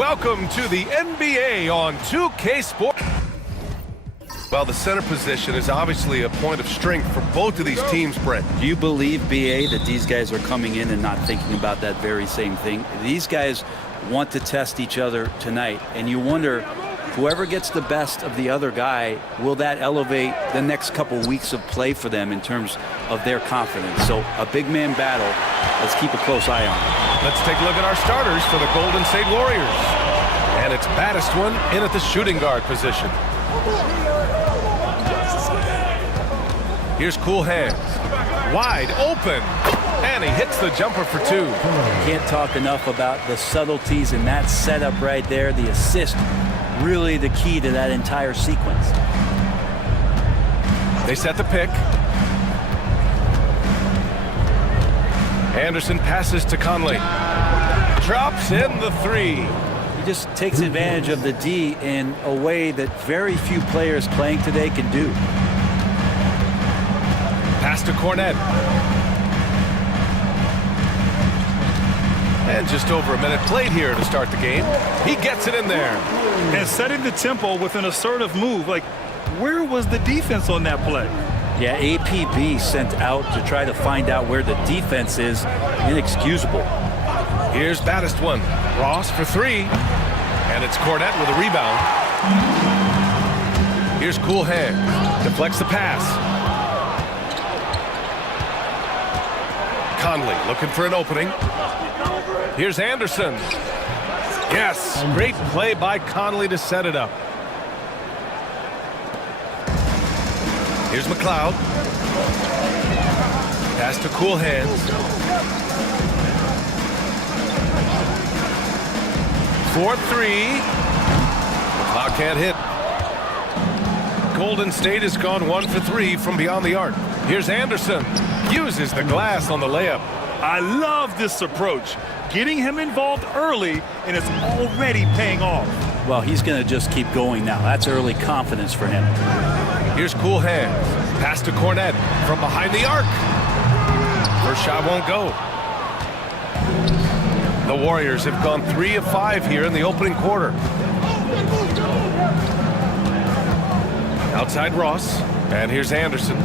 welcome to the NBA on 2K Sports. Well, the center position is obviously a point of strength for both of these teams, Brent. Do you believe, BA, that these guys are coming in and not thinking about that very same thing? These guys want to test each other tonight, and you wonder, whoever gets the best of the other guy, will that elevate the next couple weeks of play for them in terms of their confidence? So a big man battle. Let's keep a close eye on it. Let's take a look at our starters for the Golden State Warriors. And it's baddest one in at the shooting guard position. Here's Cool Hands. Wide open. And he hits the jumper for two. Can't talk enough about the subtleties in that setup right there. The assist, really the key to that entire sequence. They set the pick. Anderson passes to Conley. Drops in the three. He just takes advantage of the D in a way that very few players playing today can do. Pass to Cornet. And just over a minute played here to start the game. He gets it in there. And setting the tempo with an assertive move. Like, where was the defense on that play? Yeah, APB sent out to try to find out where the defense is. Inexcusable. Here's baddest one. Ross for three. And it's Cornet with a rebound. Here's Cool Hand. Deflects the pass. Conley looking for an opening. Here's Anderson. Yes, great play by Conley to set it up. Here's McLeod. Pass to Cool Hands. 4-3. McLeod can't hit. Golden State has gone 1 for 3 from beyond the arc. Here's Anderson. Uses the glass on the layup. I love this approach. Getting him involved early, and it's already paying off. Well, he's going to just keep going now. That's early confidence for him. Here's Cool Hands. Pass to Cornet from behind the arc. First shot won't go. The Warriors have gone 3 of 5 here in the opening quarter. Outside Ross. And here's Anderson.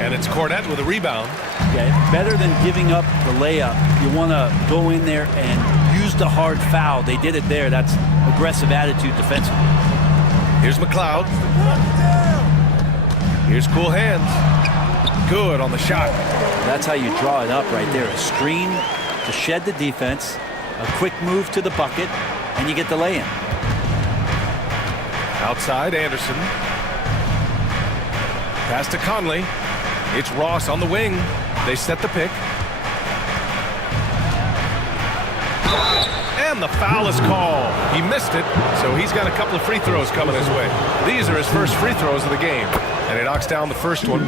And it's Cornet with a rebound. Yeah, better than giving up the layup. You want to go in there and use the hard foul. They did it there. That's aggressive attitude defensively. Here's McLeod. Here's Cool Hands. Good on the shot. That's how you draw it up right there. A screen to shed the defense, a quick move to the bucket, and you get the lay-in. Outside Anderson. Pass to Conley. It's Ross on the wing. They set the pick. And the foul is called. He missed it, so he's got a couple of free throws coming his way. These are his first free throws of the game. And he knocks down the first one.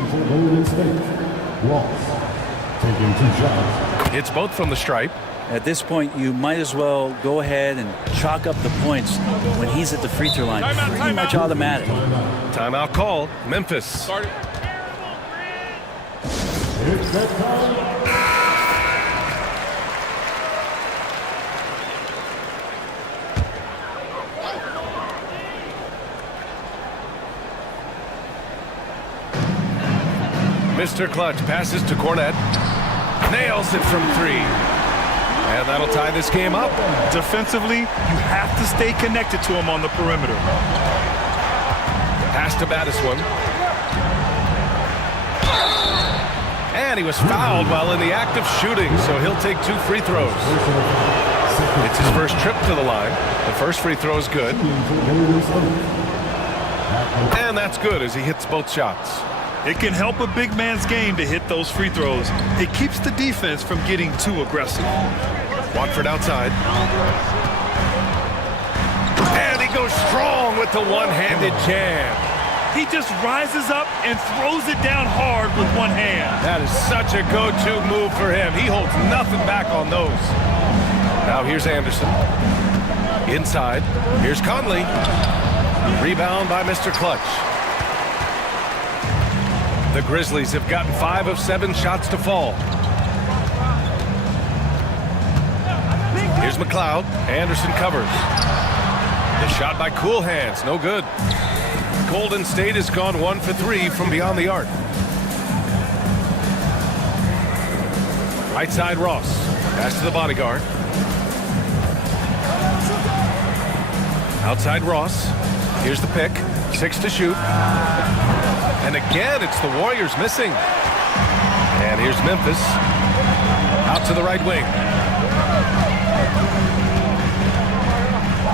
It's both from the stripe. At this point, you might as well go ahead and chalk up the points when he's at the free throw line. Pretty much automatic. Timeout call. Memphis. Mr. Clutch passes to Cornet. Nails it from 3. And that'll tie this game up. Defensively, you have to stay connected to him on the perimeter. Pass to baddest one. And he was fouled while in the act of shooting, so he'll take 2 free throws. It's his first trip to the line. The first free throw is good. And that's good as he hits both shots. It can help a big man's game to hit those free throws. It keeps the defense from getting too aggressive. Watford outside. And he goes strong with the one-handed jam. He just rises up and throws it down hard with one hand. That is such a go-to move for him. He holds nothing back on those. Now here's Anderson. Inside. Here's Conley. Rebound by Mr. Clutch. The Grizzlies have gotten 5 of 7 shots to fall. McLeod. Anderson covers. The shot by Cool Hands, no good. Golden State has gone 1 for 3 from beyond the arc. Right side Ross. Pass to the bodyguard. Outside Ross. Here's the pick. 6 to shoot. And again, it's the Warriors missing. And here's Memphis. Out to the right wing.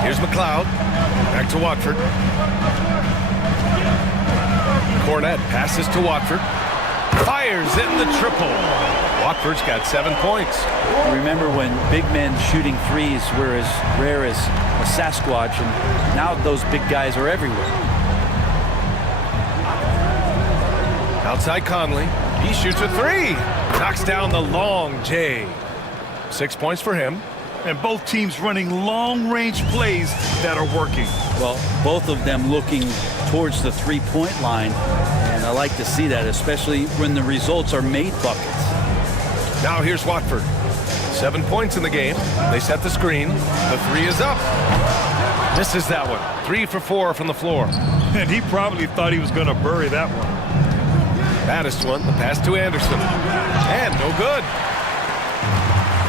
Here's McLeod. Back to Watford. Cornette passes to Watford. Fires in the triple. Watford's got 7 points. Remember when big men shooting threes were as rare as a Sasquatch, and now those big guys are everywhere. Outside Conley. He shoots a 3. Knocks down the long J. 6 points for him. And both teams running long-range plays that are working. Well, both of them looking towards the three-point line, and I like to see that, especially when the results are made buckets. Now here's Watford. 7 points in the game. They set the screen. The 3 is up. Misses that one. 3 for 4 from the floor. And he probably thought he was going to bury that one. Baddest one. The pass to Anderson. And no good.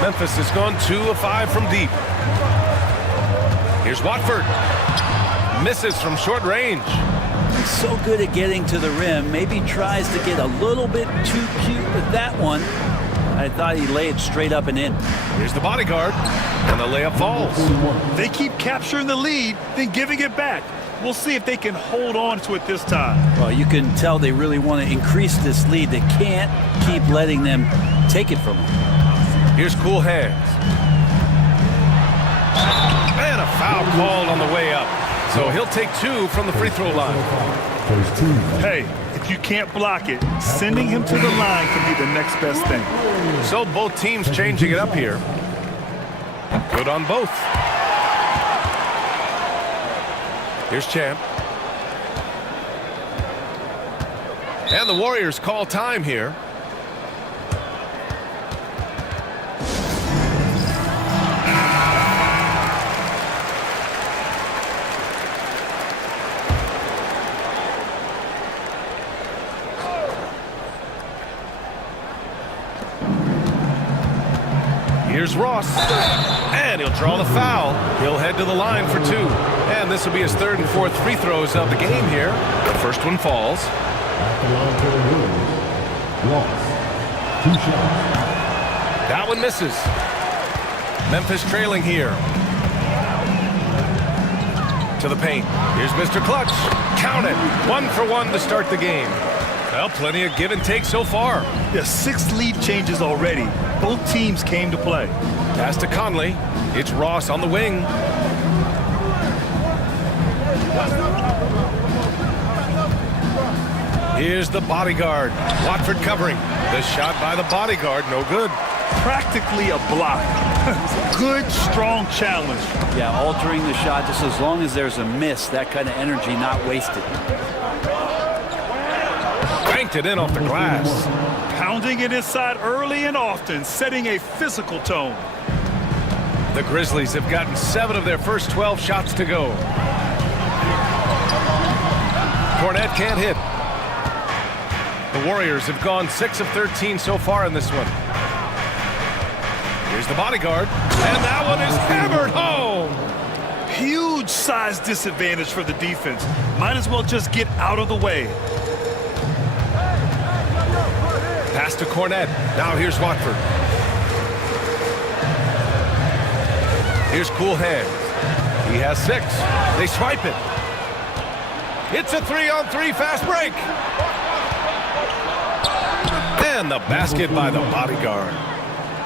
Memphis has gone 2 of 5 from deep. Here's Watford. Misses from short range. He's so good at getting to the rim. Maybe tries to get a little bit too cute with that one. I thought he laid it straight up and in. Here's the bodyguard. And the layup falls. They keep capturing the lead, then giving it back. We'll see if they can hold on to it this time. Well, you can tell they really want to increase this lead. They can't keep letting them take it from them. Here's Cool Hands. And a foul called on the way up. So he'll take 2 from the free throw line. Hey, if you can't block it, sending him to the line can be the next best thing. So both teams changing it up here. Good on both. Here's Champ. And the Warriors call time here. Here's Ross, and he'll draw the foul. He'll head to the line for 2. And this will be his 3rd and 4th free throws of the game here. The first one falls. That one misses. Memphis trailing here. To the paint. Here's Mr. Clutch. Count it. 1 for 1 to start the game. Well, plenty of give and take so far. Yeah, 6 lead changes already. Both teams came to play. Pass to Conley. It's Ross on the wing. Here's the bodyguard. Watford covering. The shot by the bodyguard, no good. Practically a block. Good, strong challenge. Yeah, altering the shot just as long as there's a miss. That kind of energy not wasted. Banked it in off the glass. Pounding it inside early and often, setting a physical tone. The Grizzlies have gotten 7 of their first 12 shots to go. Cornette can't hit. The Warriors have gone 6 of 13 so far in this one. Here's the bodyguard, and that one is hammered home. Huge size disadvantage for the defense. Might as well just get out of the way. Pass to Cornette. Now here's Watford. Here's Cool Hands. He has 6. They swipe it. It's a 3-on-3 fast break. And the basket by the bodyguard.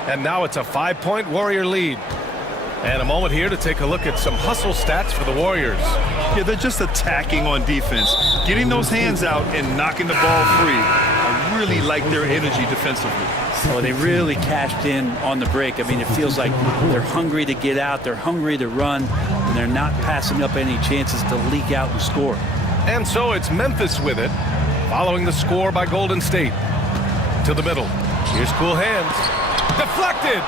And now it's a 5-point Warrior lead. And a moment here to take a look at some hustle stats for the Warriors. Yeah, they're just attacking on defense, getting those hands out and knocking the ball free. I really like their energy defensively. Well, they really cashed in on the break. I mean, it feels like they're hungry to get out, they're hungry to run, and they're not passing up any chances to leak out and score. And so it's Memphis with it, following the score by Golden State. To the middle. Here's Cool Hands. Deflected!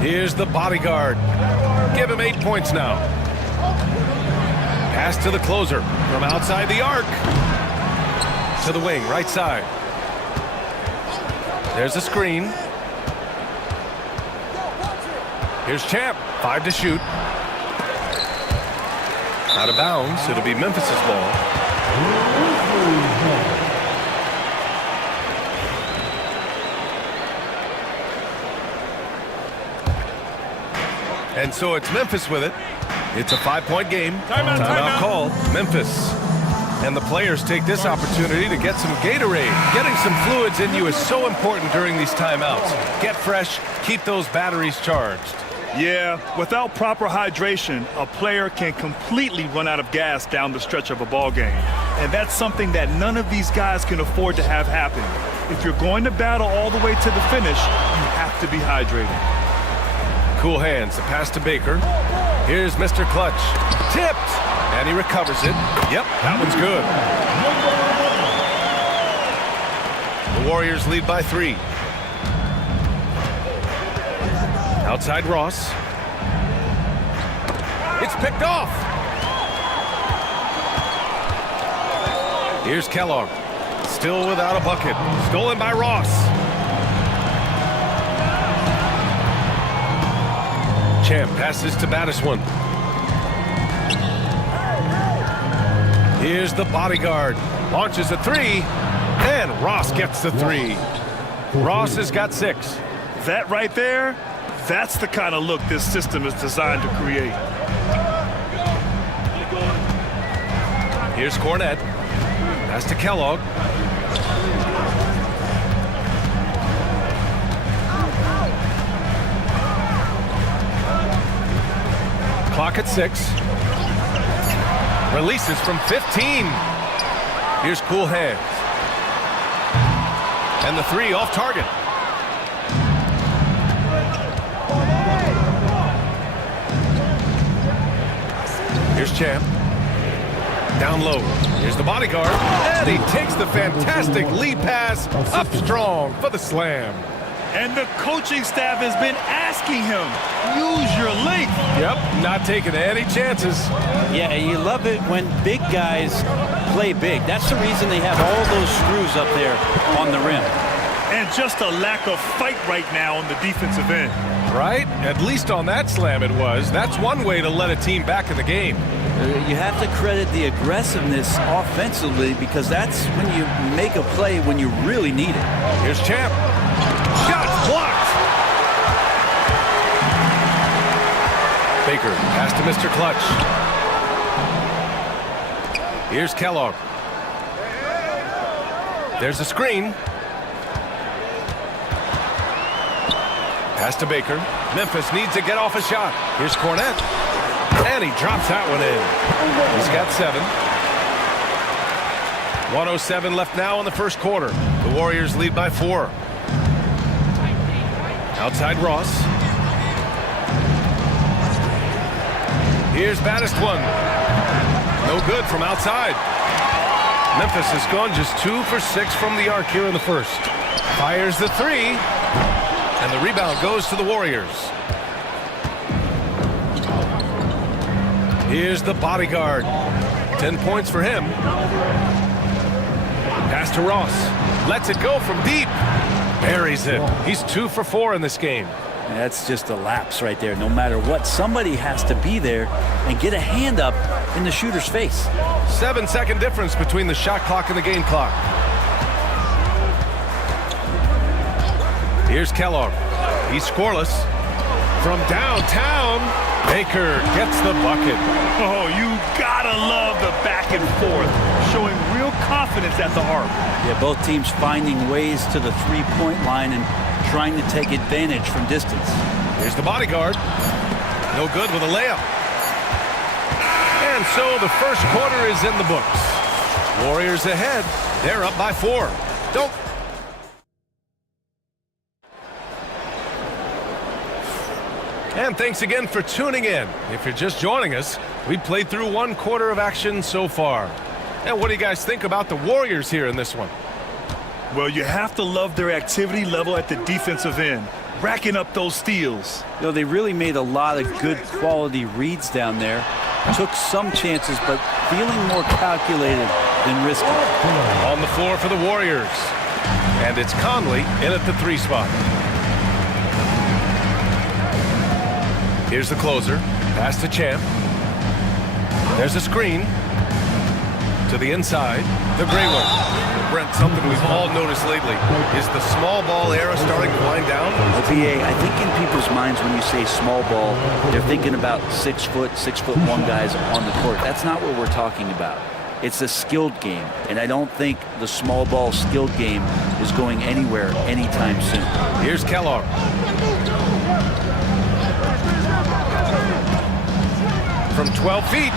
Here's the bodyguard. Give him 8 points now. Pass to the closer from outside the arc. To the wing, right side. There's a screen. Here's Champ. 5 to shoot. Out of bounds. It'll be Memphis's ball. And so it's Memphis with it. It's a 5-point game. Timeout called. Memphis. And the players take this opportunity to get some Gatorade. Getting some fluids in you is so important during these timeouts. Get fresh, keep those batteries charged. Yeah, without proper hydration, a player can completely run out of gas down the stretch of a ball game. And that's something that none of these guys can afford to have happen. If you're going to battle all the way to the finish, you have to be hydrated. Cool hands, the pass to Baker. Here's Mr. Clutch. Tipped! And he recovers it. Yep, that one's good. The Warriors lead by 3. Outside Ross. It's picked off. Here's Kellogg. Still without a bucket. Stolen by Ross. Champ passes to Battiswan. Here's the bodyguard. Launches a 3. And Ross gets the 3. Ross has got 6. That right there, that's the kind of look this system is designed to create. Here's Cornette. Pass to Kellogg. Clock at 6. Releases from 15. Here's Cool Hands. And the 3 off target. Here's Champ. Down low. Here's the bodyguard. And he takes the fantastic lead pass up strong for the slam. And the coaching staff has been asking him, use your length. Yep, not taking any chances. Yeah, you love it when big guys play big. That's the reason they have all those screws up there on the rim. And just a lack of fight right now on the defensive end. Right? At least on that slam it was. That's one way to let a team back in the game. You have to credit the aggressiveness offensively because that's when you make a play when you really need it. Here's Champ. Shot blocked. Baker, pass to Mr. Clutch. Here's Kellogg. There's a screen. Pass to Baker. Memphis needs to get off a shot. Here's Cornette. And he drops that one in. He's got 7. 1:07 left now in the first quarter. The Warriors lead by 4. Outside Ross. Here's Battiswan. No good from outside. Memphis has gone just 2 for 6 from the arc here in the first. Fires the 3. And the rebound goes to the Warriors. Here's the bodyguard. 10 points for him. Pass to Ross. Lets it go from deep. Buries it. He's 2 for 4 in this game. That's just a lapse right there. No matter what, somebody has to be there and get a hand up in the shooter's face. 7-second difference between the shot clock and the game clock. Here's Kellogg. He's scoreless. From downtown, Baker gets the bucket. Oh, you gotta love the back and forth, showing real confidence at the arc. Yeah, both teams finding ways to the three-point line and trying to take advantage from distance. Here's the bodyguard. No good with a layup. And so the first quarter is in the books. Warriors ahead. They're up by 4. Don't. And thanks again for tuning in. If you're just joining us, we played through 1 quarter of action so far. And what do you guys think about the Warriors here in this one? Well, you have to love their activity level at the defensive end. racking up those steals. You know, they really made a lot of good quality reads down there. Took some chances, but feeling more calculated than risky. On the floor for the Warriors. And it's Conley in at the 3 spot. Here's the closer. Pass to Champ. There's a screen. To the inside. The gray one. Brent, something we've all noticed lately. Is the small ball era starting to wind down? OBA, I think in people's minds when you say small ball, they're thinking about 6 foot, 6'1" guys on the court. That's not what we're talking about. It's a skilled game, and I don't think the small ball skilled game is going anywhere anytime soon. Here's Kellogg. From 12 feet.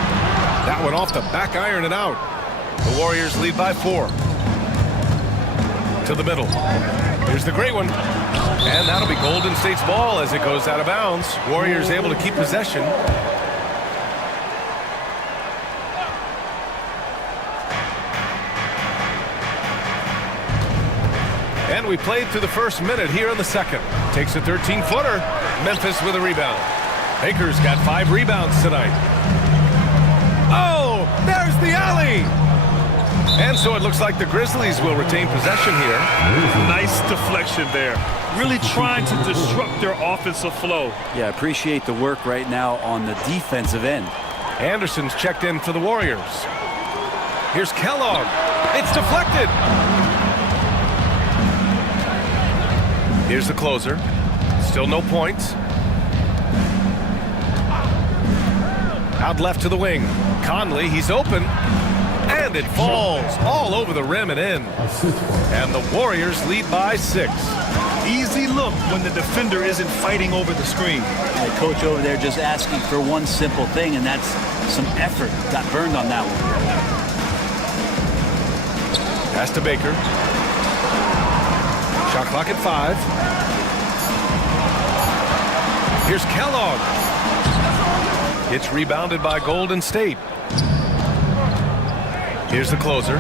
That one off the back iron and out. The Warriors lead by 4. To the middle. Here's the great one. And that'll be Golden State's ball as it goes out of bounds. Warriors able to keep possession. And we played through the first minute here in the second. Takes a 13-footer. Memphis with a rebound. Baker's got 5 rebounds tonight. Oh, there's the alley. And so it looks like the Grizzlies will retain possession here. Nice deflection there. Really trying to disrupt their offensive flow. Yeah, appreciate the work right now on the defensive end. Anderson's checked in for the Warriors. Here's Kellogg. It's deflected. Here's the closer. Still no points. Out left to the wing. Conley, he's open. And it falls all over the rim and in. And the Warriors lead by 6. Easy look when the defender isn't fighting over the screen. The coach over there just asking for one simple thing, and that's some effort. Got burned on that one. Pass to Baker. Shot clock at 5. Here's Kellogg. It's rebounded by Golden State. Here's the closer.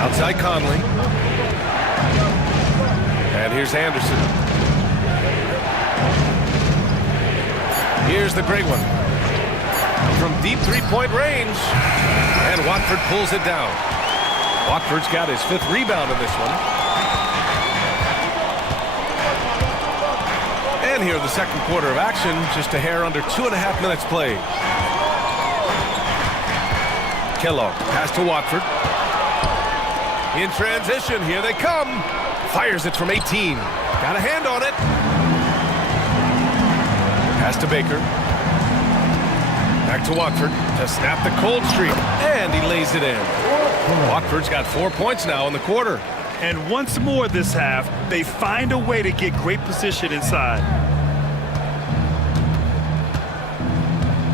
Outside Conley. And here's Anderson. Here's the great one. From deep 3-point range. And Watford pulls it down. Watford's got his 5th rebound in this one. And here in the second quarter of action, just a hair under 2.5 minutes played. Kellogg, pass to Watford. In transition, here they come. Fires it from 18. Got a hand on it. Pass to Baker. Back to Watford to snap the cold streak. And he lays it in. Watford's got 4 points now in the quarter. And once more this half, they find a way to get great position inside.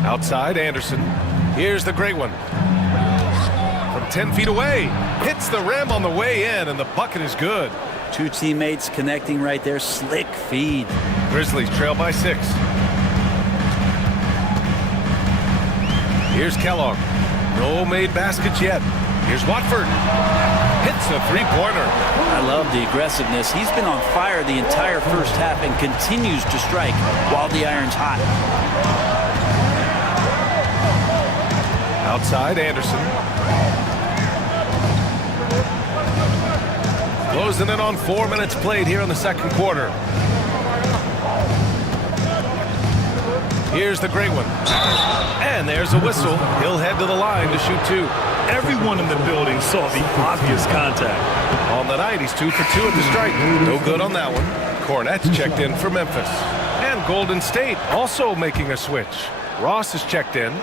Outside, Anderson. Here's the great one. From 10 feet away. Hits the rim on the way in, and the bucket is good. 2 teammates connecting right there. Slick feed. Grizzlies trail by 6. Here's Kellogg. No made baskets yet. Here's Watford. Hits a 3-pointer. I love the aggressiveness. He's been on fire the entire first half and continues to strike while the iron's hot. Outside, Anderson. Closing in on 4 minutes played here in the second quarter. Here's the great one. And there's a whistle. He'll head to the line to shoot 2. Everyone in the building saw the obvious contact. On the night, he's 2 for 2 at the strike. No good on that one. Cornette's checked in for Memphis. And Golden State also making a switch. Ross is checked in.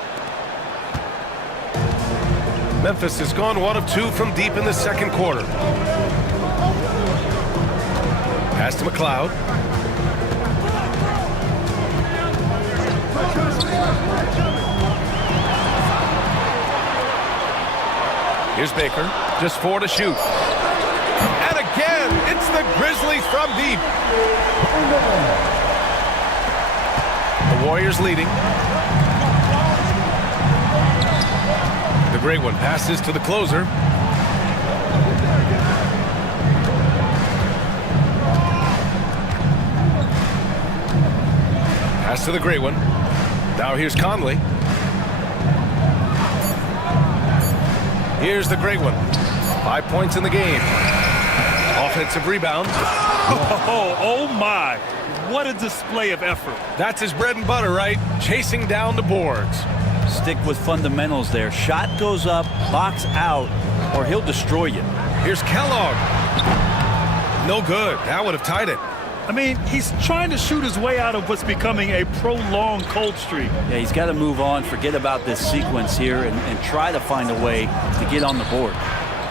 Memphis has gone 1 of 2 from deep in the second quarter. Pass to McLeod. Here's Baker, just 4 to shoot. And again, it's the Grizzlies from deep. The Warriors leading. The great one. Passes to the closer. Pass to the great one. Now here's Conley. Here's the great one. 5 points in the game. Offensive rebound. Oh my. What a display of effort. That's his bread and butter, right? Chasing down the boards. Stick with fundamentals there. Shot goes up, box out, or he'll destroy you. Here's Kellogg. No good. That would have tied it. I mean, he's trying to shoot his way out of what's becoming a prolonged cold streak. Yeah, he's got to move on, forget about this sequence here, and try to find a way to get on the board.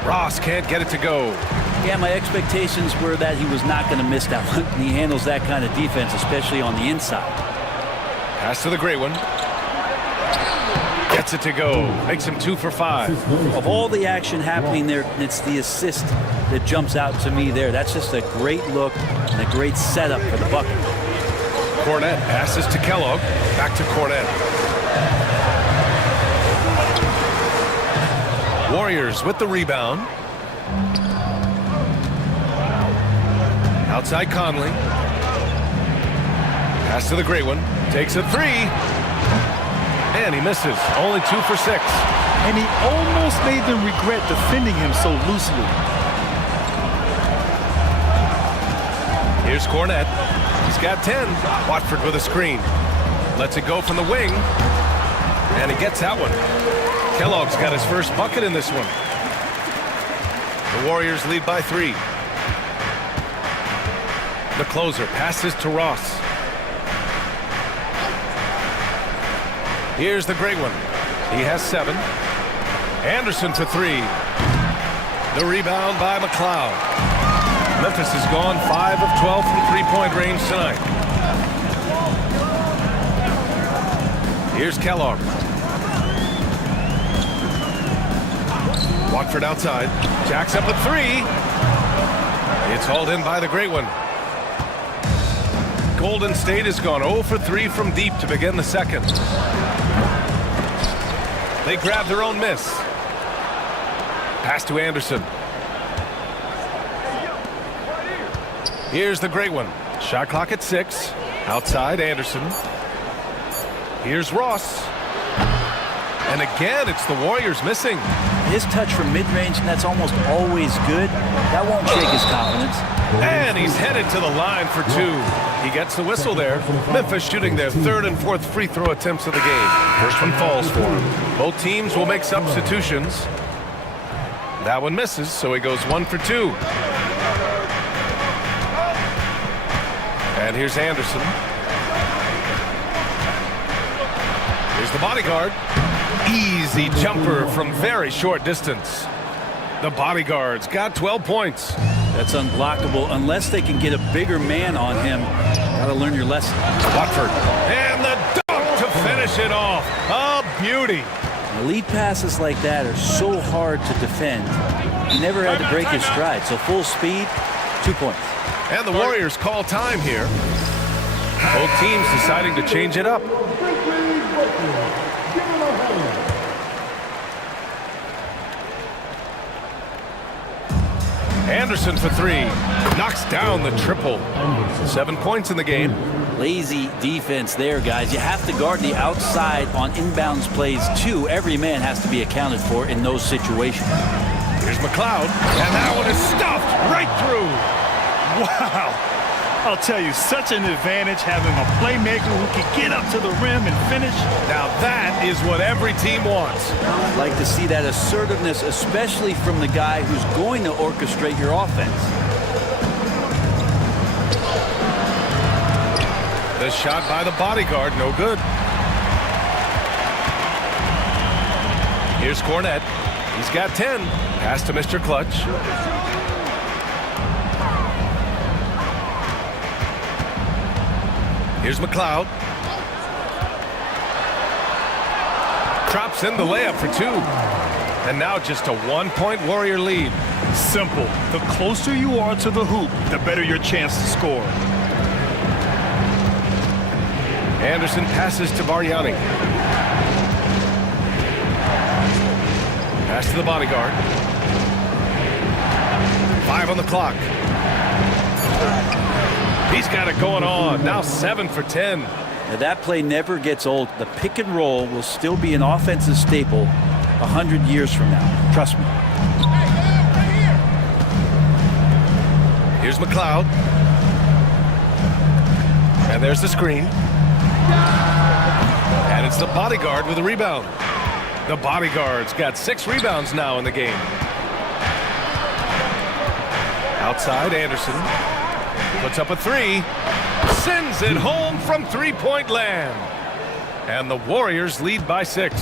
Ross can't get it to go. Yeah, my expectations were that he was not going to miss that one. He handles that kind of defense, especially on the inside. Pass to the great one. Gets it to go. Makes him 2 for 5. Of all the action happening there, it's the assist that jumps out to me there. That's just a great look and a great setup for the bucket. Cornette passes to Kellogg. Back to Cornette. Warriors with the rebound. Outside Conley. Pass to the great one. Takes a 3. And he misses. Only 2 for 6. And he almost made them regret defending him so loosely. Here's Cornette. He's got 10. Watford with a screen. Lets it go from the wing. And he gets that one. Kellogg's got his first bucket in this one. The Warriors lead by 3. The closer passes to Ross. Here's the great one. He has 7. Anderson for 3. The rebound by McLeod. Memphis has gone 5 of 12 from three-point range tonight. Here's Kellogg. Watford outside. Jacks up a 3. It's hauled in by the great one. Golden State has gone 0 for 3 from deep to begin the second. They grab their own miss. Pass to Anderson. Here's the great one. Shot clock at 6. Outside Anderson. Here's Ross. And again, it's the Warriors missing. His touch from mid-range, and that's almost always good. That won't shake his confidence. And he's headed to the line for 2. He gets the whistle there. Memphis shooting their 3rd and 4th free throw attempts of the game. First one falls for him. Both teams will make substitutions. That one misses, so he goes 1 for 2. And here's Anderson. Here's the bodyguard. Easy jumper from very short distance. The bodyguard's got 12 points. That's unblockable unless they can get a bigger man on him. Got to learn your lesson. Watford. And the dunk to finish it off. A beauty. Lead passes like that are so hard to defend. He never had to break his stride, so full speed, 2 points. And the Warriors call time here. Both teams deciding to change it up. Anderson for 3. Knocks down the triple. 7 points in the game. Lazy defense there, guys. You have to guard the outside on inbounds plays, too. Every man has to be accounted for in those situations. Here's McLeod. And that one is stuffed right through. Wow. I'll tell you, such an advantage having a playmaker who can get up to the rim and finish. Now that is what every team wants. I'd like to see that assertiveness, especially from the guy who's going to orchestrate your offense. The shot by the bodyguard, no good. Here's Cornette. He's got 10. Pass to Mr. Clutch. Here's McLeod. Drops in the layup for 2. And now just a 1-point Warrior lead. Simple. The closer you are to the hoop, the better your chance to score. Anderson passes to Bargnani. Pass to the bodyguard. 5 on the clock. He's got it going on. Now 7 for 10. Now that play never gets old. The pick and roll will still be an offensive staple 100 years from now. Trust me. Here's McLeod. And there's the screen. And it's the bodyguard with a rebound. The bodyguard's got 6 rebounds now in the game. Outside, Anderson puts up a 3. Sends it home from three-point land. And the Warriors lead by 6.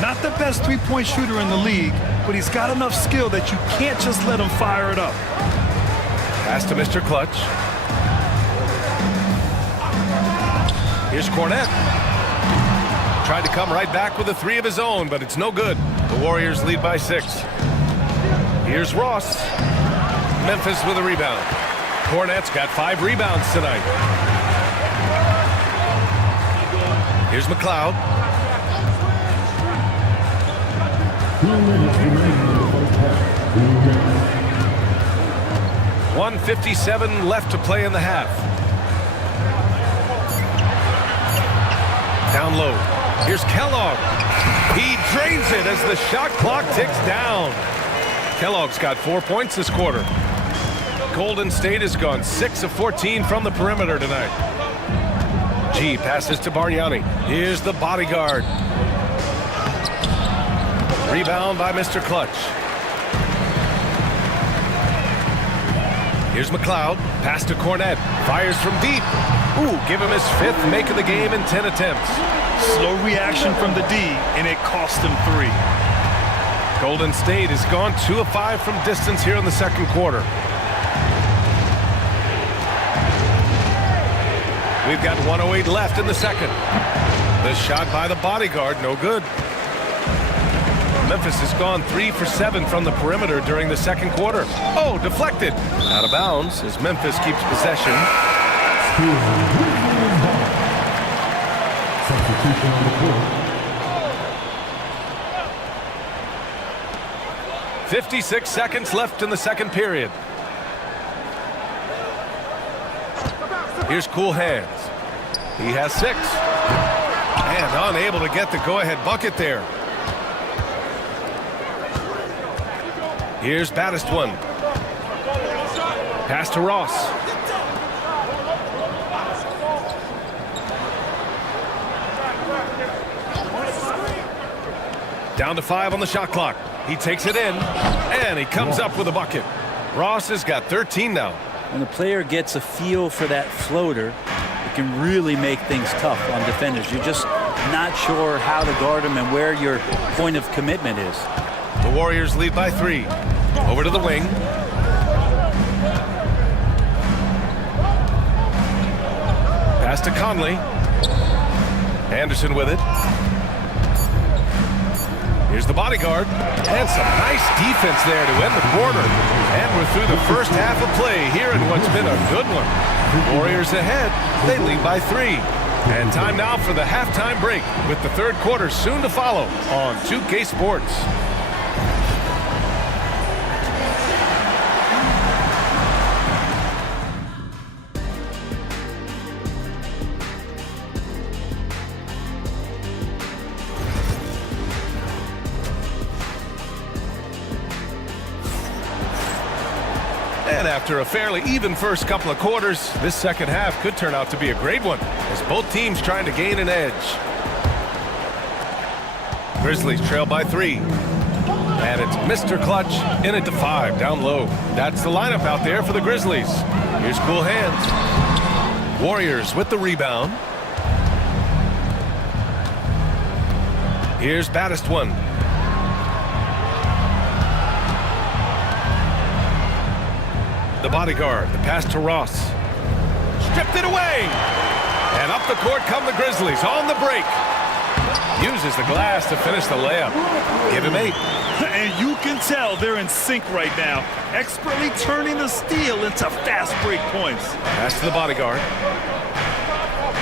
Not the best three-point shooter in the league, but he's got enough skill that you can't just let him fire it up. Pass to Mr. Clutch. Here's Cornette. Tried to come right back with a 3 of his own, but it's no good. The Warriors lead by 6. Here's Ross. Memphis with a rebound. Cornette's got 5 rebounds tonight. Here's McLeod. 1:57 left to play in the half. Down low. Here's Kellogg. He drains it as the shot clock ticks down. Kellogg's got 4 points this quarter. Golden State has gone 6 of 14 from the perimeter tonight. G passes to Bargnani. Here's the bodyguard. Rebound by Mr. Clutch. Here's McLeod. Pass to Cornette. Fires from deep. Ooh, give him his 5th make of the game in 10 attempts. Slow reaction from the D, and it cost him 3. Golden State has gone 2 of 5 from distance here in the second quarter. We've got 1:08 left in the second. The shot by the bodyguard, no good. Memphis has gone 3 for 7 from the perimeter during the second quarter. Oh, deflected. Out of bounds as Memphis keeps possession. Substitution on the court. 56 seconds left in the second period. Here's Cool Hands. He has 6. And unable to get the go-ahead bucket there. Here's Baddest one. Pass to Ross. Down to 5 on the shot clock. He takes it in, and he comes up with a bucket. Ross has got 13 now. When the player gets a feel for that floater, it can really make things tough on defenders. You're just not sure how to guard them and where your point of commitment is. The Warriors lead by 3. Over to the wing. Pass to Conley. Anderson with it. Here's the bodyguard. And some nice defense there to end the quarter. And we're through the first half of play here in what's been a good one. Warriors ahead. They lead by 3. And time now for the halftime break with the third quarter soon to follow on 2K Sports. And after a fairly even first couple of quarters, this second half could turn out to be a great one as both teams trying to gain an edge. Grizzlies trail by 3. And it's Mr. Clutch in it to 5 down low. That's the lineup out there for the Grizzlies. Here's Cool Hands. Warriors with the rebound. Here's Baddest one. The bodyguard, the pass to Ross. Stripped it away. And up the court come the Grizzlies on the break. Uses the glass to finish the layup. Give him 8. And you can tell they're in sync right now, expertly turning the steal into fast break points. Pass to the bodyguard.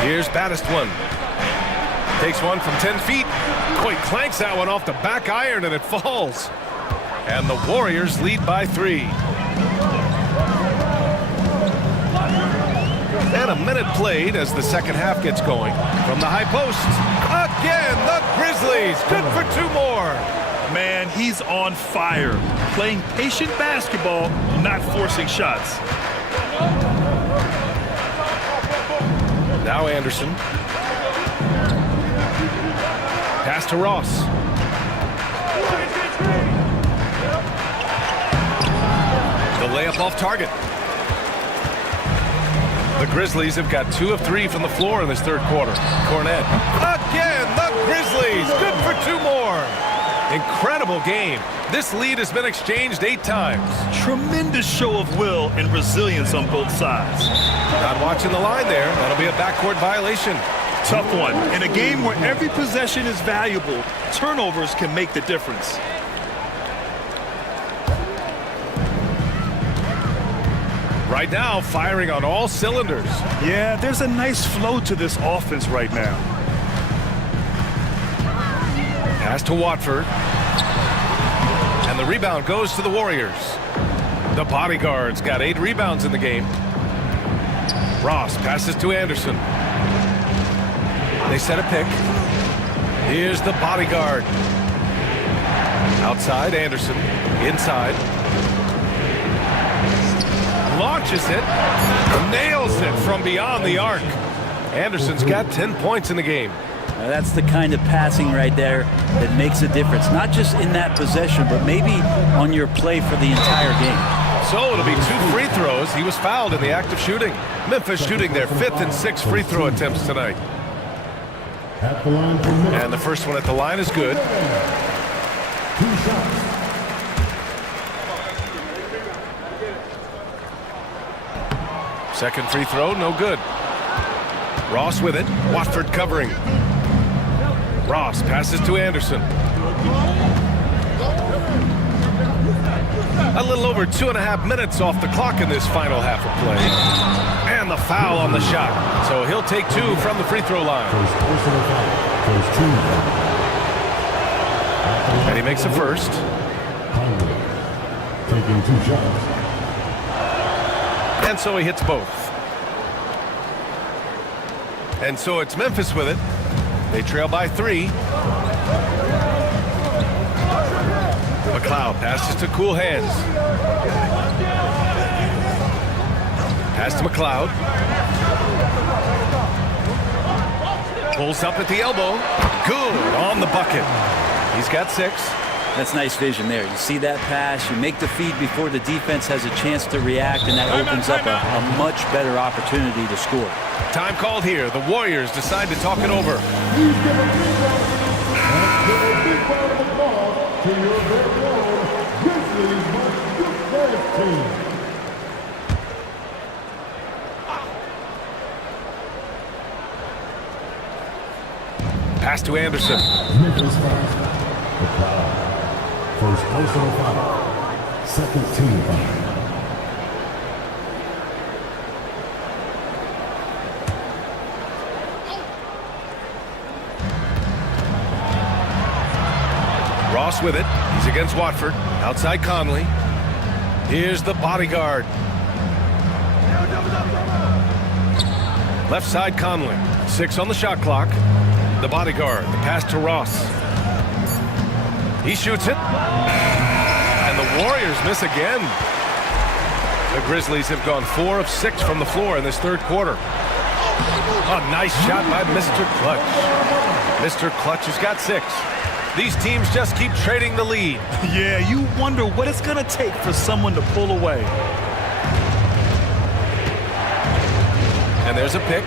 Here's Baddest one. Takes one from 10 feet. Boy, clanks that one off the back iron and it falls. And the Warriors lead by 3. And a minute played as the second half gets going. From the high post, again, the Grizzlies, good for 2 more. Man, he's on fire. Playing patient basketball, not forcing shots. Now Anderson. Pass to Ross. The layup off target. The Grizzlies have got 2 of 3 from the floor in this third quarter. Cornette. Again, the Grizzlies. Good for 2 more. Incredible game. This lead has been exchanged 8 times. Tremendous show of will and resilience on both sides. Not watching the line there. That'll be a backcourt violation. Tough one. In a game where every possession is valuable, turnovers can make the difference. Right now, firing on all cylinders. Yeah, there's a nice flow to this offense right now. Pass to Watford. And the rebound goes to the Warriors. The bodyguard's got 8 rebounds in the game. Ross passes to Anderson. They set a pick. Here's the bodyguard. Outside, Anderson. Inside. Launches it. Nails it from beyond the arc. Anderson's got 10 points in the game. Now that's the kind of passing right there that makes a difference. Not just in that possession, but maybe on your play for the entire game. So it'll be 2 free throws. He was fouled in the act of shooting. Memphis shooting their 5th and 6th free throw attempts tonight. And the first one at the line is good. 2 shots. Second free throw, no good. Ross with it. Watford covering. Ross passes to Anderson. A little over 2.5 minutes off the clock in this final half of play. And the foul on the shot. So he'll take 2 from the free throw line. And he makes a first. Taking 2 shots. And so he hits both. And so it's Memphis with it. They trail by 3. McLeod passes to Cool Hands. Pass to McLeod. Pulls up at the elbow. Good on the bucket. He's got 6. That's nice vision there. You see that pass, you make the feed before the defense has a chance to react, and that opens up a much better opportunity to score. Time called here. The Warriors decide to talk it over. Pass to Anderson. First personal foul. Second team foul. Ross with it. He's against Watford. Outside Conley. Here's the bodyguard. Left side Conley. 6 on the shot clock. The bodyguard. The pass to Ross. He shoots it. And the Warriors miss again. The Grizzlies have gone 4 of 6 from the floor in this third quarter. A nice shot by Mr. Clutch. Mr. Clutch has got 6. These teams just keep trading the lead. Yeah, you wonder what it's going to take for someone to pull away. And there's a pick.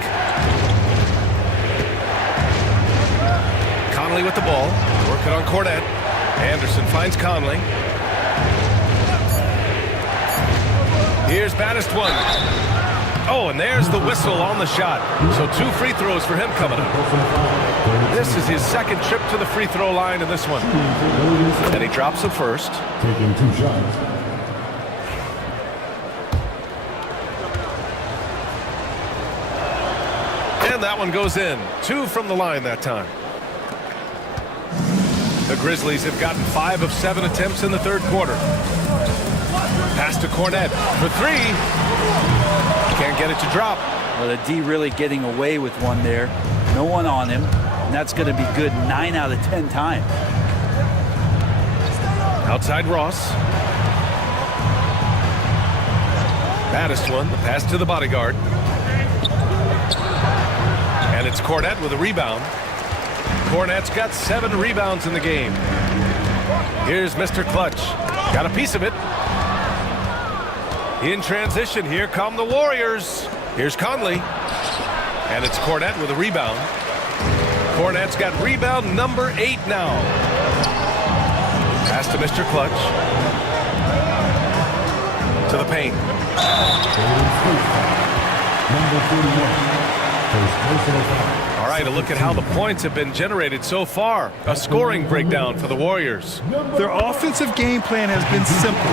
Conley with the ball. Working on Cornette. Anderson finds Conley. Here's Baddest one. Oh, and there's the whistle on the shot. So 2 free throws for him coming up. This is his second trip to the free throw line in this one. And he drops the first. Taking 2 shots. And that one goes in. 2 from the line that time. The Grizzlies have gotten 5 of 7 attempts in the third quarter. Pass to Cornette for 3. Can't get it to drop. Well, the D really getting away with one there. No one on him. And that's going to be good 9 out of 10 times. Outside Ross. Baddest one. The pass to the bodyguard. And it's Cornette with a rebound. Cornette's got 7 rebounds in the game. Here's Mr. Clutch. Got a piece of it. In transition, here come the Warriors. Here's Conley. And it's Cornette with a rebound. Cornette's got rebound number 8 now. Pass to Mr. Clutch. To the paint. Number 41. First personal foul. All right, a look at how the points have been generated so far. A scoring breakdown for the Warriors. Their offensive game plan has been simple.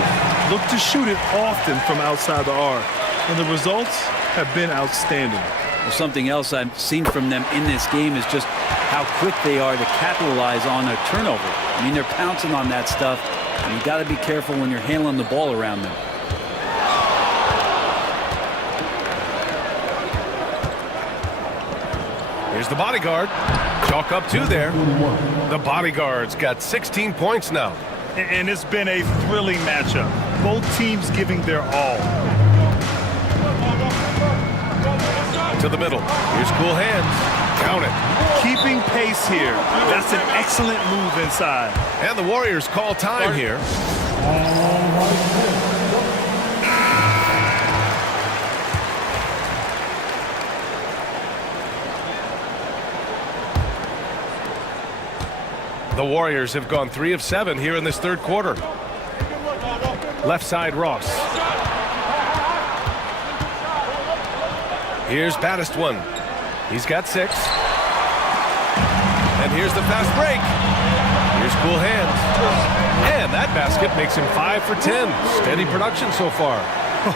Look to shoot it often from outside the arc. And the results have been outstanding. Well, something else I've seen from them in this game is just how quick they are to capitalize on a turnover. I mean, they're pouncing on that stuff, and you got to be careful when you're handling the ball around them. Here's the bodyguard. Chalk up 2 there. The bodyguard's got 16 points now. And it's been a thrilling matchup. Both teams giving their all. To the middle. Here's cool hands. Count it. Keeping pace here. That's an excellent move inside. And the Warriors call time here. The Warriors have gone 3 of 7 here in this third quarter. Left side Ross. Here's baddest one. He's got 6. And here's the fast break. Here's cool hands. And that basket makes him 5 for 10. Steady production so far.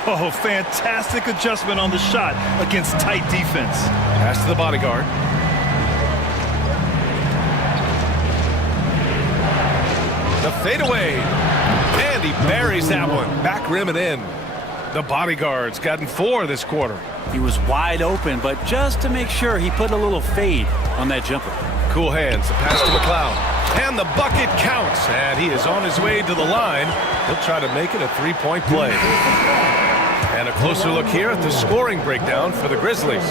Oh, fantastic adjustment on the shot against tight defense. Pass to the bodyguard. The fadeaway. And he buries that one. Back rim and in. The bodyguard's gotten 4 this quarter. He was wide open, but just to make sure, he put a little fade on that jumper. Cool hands. The pass to McLeod. And the bucket counts. And he is on his way to the line. He'll try to make it a 3-point play. And a closer look here at the scoring breakdown for the Grizzlies.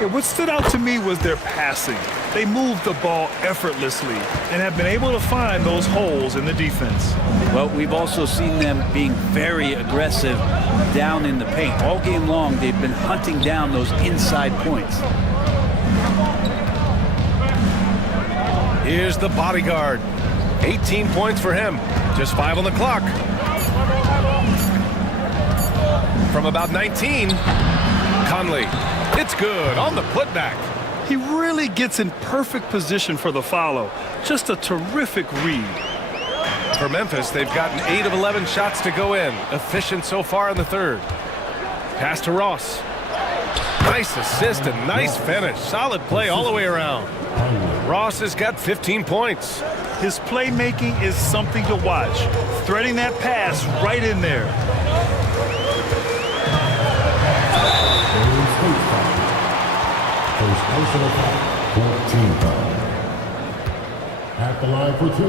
Yeah, what stood out to me was their passing. They moved the ball effortlessly and have been able to find those holes in the defense. Well, we've also seen them being very aggressive down in the paint. All game long, they've been hunting down those inside points. Here's the bodyguard. 18 points for him. Just 5 on the clock. From about 19, Conley. It's good on the putback. He really gets in perfect position for the follow. Just a terrific read. For Memphis, they've gotten 8 of 11 shots to go in. Efficient so far in the third. Pass to Ross. Nice assist and nice finish. Solid play all the way around. Ross has got 15 points. His playmaking is something to watch. Threading that pass right in there. First personal foul. 14 foul. At the line for 2.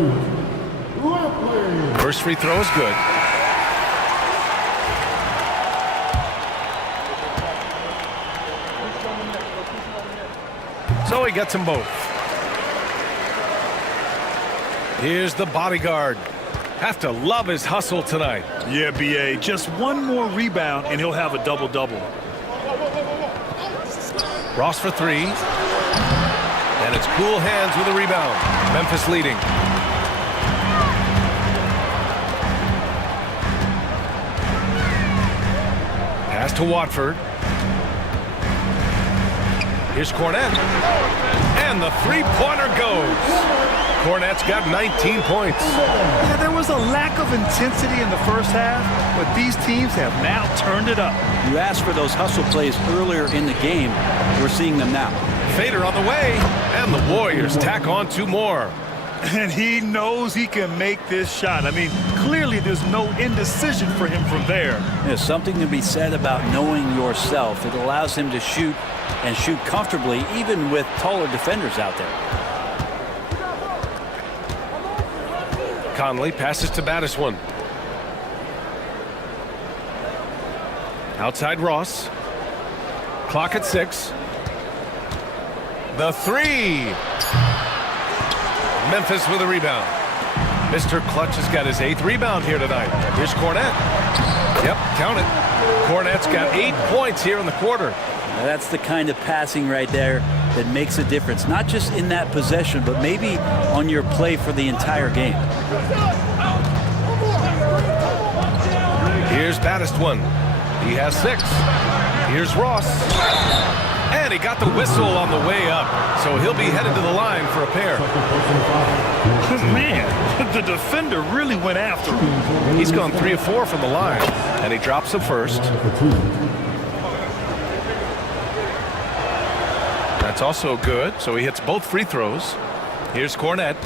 Ripley. First free throw is good. So he gets them both. Here's the bodyguard. Have to love his hustle tonight. Yeah, B.A. Just one more rebound and he'll have a double-double. Ross for 3. And it's cool hands with a rebound. Memphis leading. Pass to Watford. Here's Cornette. And the three-pointer goes. Cornette's got 19 points. Yeah, there was a lack of intensity in the first half, but these teams have now turned it up. You asked for those hustle plays earlier in the game. We're seeing them now. Fader on the way, and the Warriors tack on 2 more. And he knows he can make this shot. I mean, clearly there's no indecision for him from there. There's something to be said about knowing yourself. It allows him to shoot and shoot comfortably, even with taller defenders out there. Conley passes to Battiswan. Outside Ross. Clock at 6. The three. Memphis with a rebound. Mr. Clutch has got his 8th rebound here tonight. Here's Cornette. Yep, count it. Cornette's got 8 points here in the quarter. Now that's the kind of passing right there that makes a difference, not just in that possession, but maybe on your play for the entire game. Here's Battiswan. He has 6. Here's Ross. And he got the whistle on the way up, so he'll be headed to the line for a pair. Man, the defender really went after him. He's gone 3 of 4 from the line, and he drops the first. That's also good, so he hits both free throws. Here's Cornette.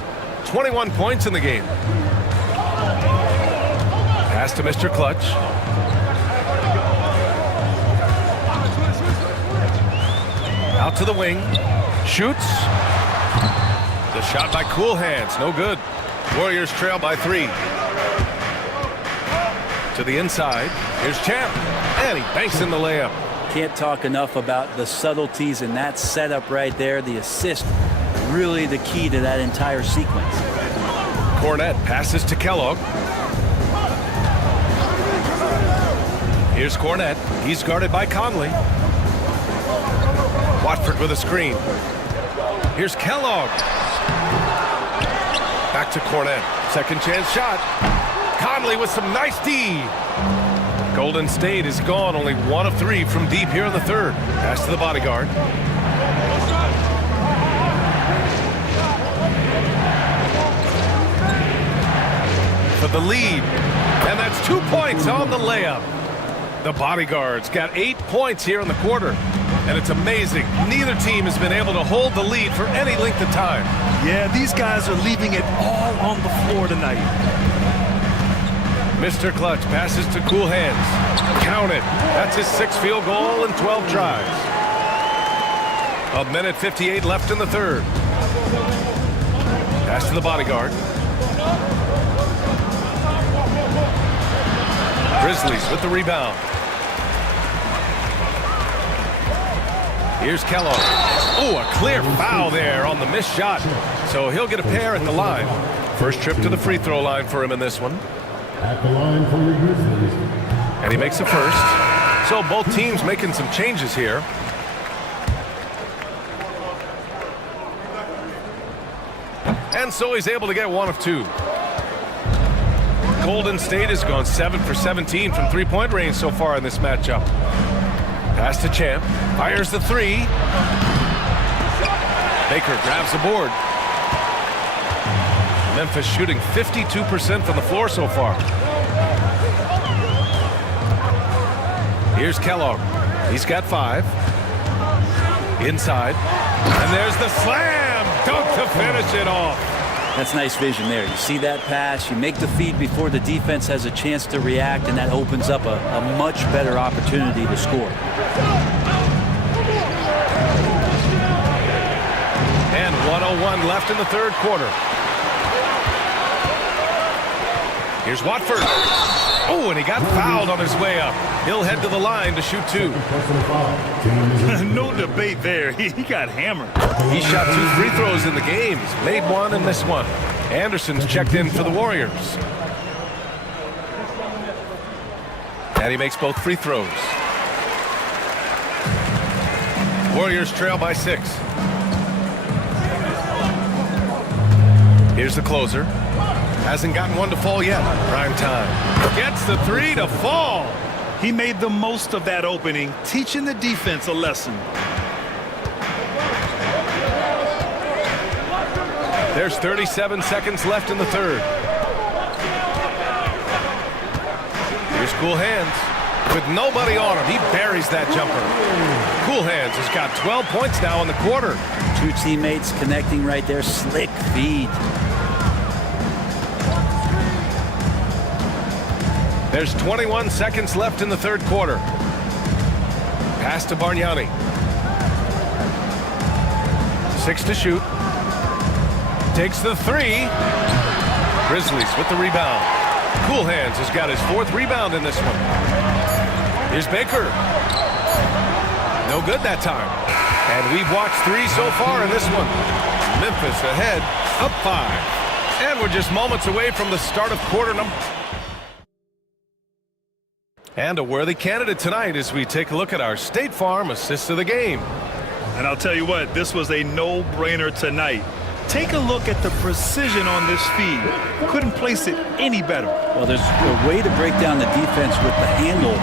21 points in the game. Pass to Mr. Clutch. Out to the wing. Shoots. The shot by Cool Hands. No good. Warriors trail by 3. To the inside. Here's Champ. And he banks in the layup. Can't talk enough about the subtleties in that setup right there. The assist, really the key to that entire sequence. Cornette passes to Kellogg. Here's Cornette. He's guarded by Conley. Watford with a screen. Here's Kellogg. Back to Cornette. Second chance shot. Conley with some nice D. Golden State is gone, only 1 of 3 from deep here in the third. Pass to the bodyguard. For the lead. And that's 2 points on the layup. The bodyguard's got 8 points here in the quarter. And it's amazing. Neither team has been able to hold the lead for any length of time. Yeah, these guys are leaving it all on the floor tonight. Mr. Clutch passes to Cool Hands. Count it. That's his 6th field goal in 12 tries. 1:58 left in the third. Pass to the bodyguard. Grizzlies with the rebound. Here's Kellogg. Oh, a clear foul there on the missed shot. So he'll get a pair at the line. First trip to the free throw line for him in this one. At the line for the Grizzlies. And he makes a first. So both teams making some changes here. And so he's able to get 1 of 2. Golden State has gone 7 for 17 from three-point range so far in this matchup. Pass to Champ. Fires the 3. Baker grabs the board. Memphis shooting 52% from the floor so far. Here's Kellogg. He's got 5. Inside. And there's the slam dunk to finish it off. That's nice vision there. You see that pass, you make the feed before the defense has a chance to react, and that opens up a much better opportunity to score. And 1:01 left in the third quarter. Here's Watford. Oh, and he got fouled on his way up. He'll head to the line to shoot 2. No debate there. He got hammered. He shot 2 free throws in the game. He's made 1 and missed 1. Anderson's checked in for the Warriors. And he makes both free throws. Warriors trail by 6. Here's the closer. Hasn't gotten 1 to fall yet. Prime time. Gets the 3 to fall. He made the most of that opening, teaching the defense a lesson. There's 37 seconds left in the third. Here's Cool Hands. With nobody on him, he buries that jumper. Cool Hands has got 12 points now in the quarter. 2 teammates connecting right there. Slick feed. There's 21 seconds left in the third quarter. Pass to Bargnani. 6 to shoot. Takes the 3. Grizzlies with the rebound. Cool Hands has got his 4th rebound in this one. Here's Baker. No good that time. And we've watched 3 so far in this one. Memphis ahead, up 5. And we're just moments away from the start of quarter number. And a worthy candidate tonight as we take a look at our State Farm assist of the game. And I'll tell you what, this was a no-brainer tonight. Take a look at the precision on this feed. Couldn't place it any better. Well, there's a way to break down the defense with the handle,